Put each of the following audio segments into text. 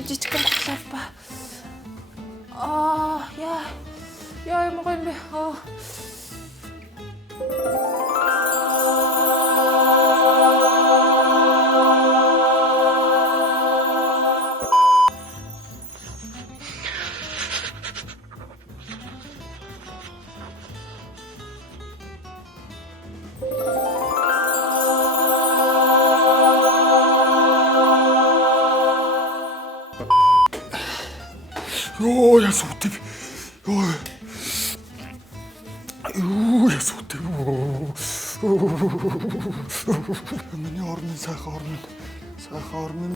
жижигхэн бодлоо ба. Яа юм бэ? Ой, я сутив. Ой. Я сутив. Миний орны сайхан орны. Сайхан орны.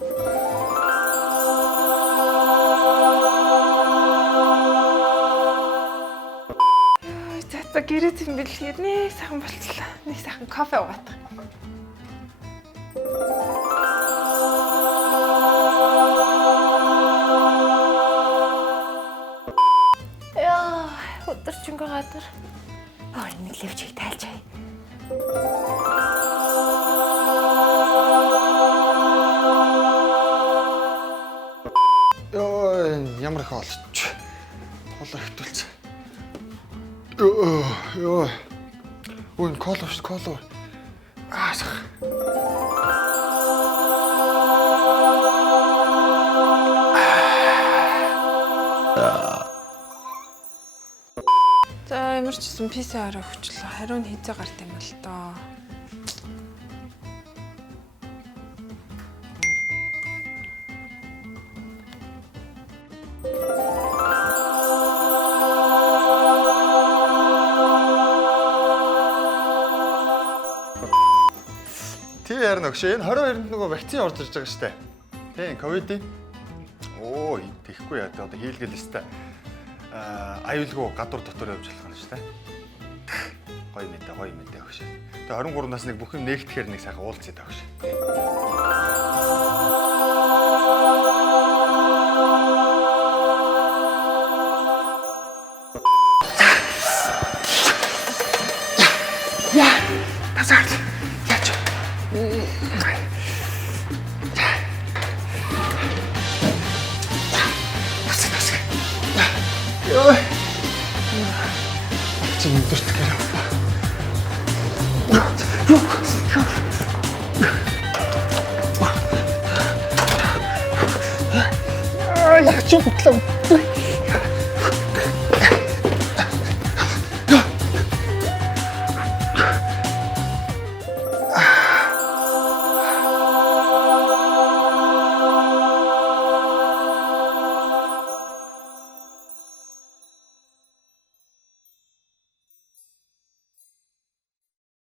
За гэрээ зэмбэлгээд нэг сайхан болчихлоо. Нэг сайхан кофе уугаад. Өдөржингөө гадар. Нэг левчийг тайлчаа. Ямар их олч. Колоо хитүүлсэн. Ой, колоо. Аасах. За ямар ч гэсэн PCR өгчлөө. Хариу нь хизээ гарт юм л доо. Тий ярина өгшөө. Энэ 22-нд нөгөө вакцины орж ирж байгаа штэ. Тий, ковид. Оо, тэхгүй яа. Одоо хийлгэл өстэй. Аюулгүй гадуур дотор явж болох нь шүү дээ. Гоё мэдээ өгшөө. Тэгээ 23 насныг бүх юм нэгтгэхээр нэг сайхан уулзъя өгшөө. Яа, тасаад. Яач. Ой. Чи өдөрт гэрээ. Яа, чи бодлоо.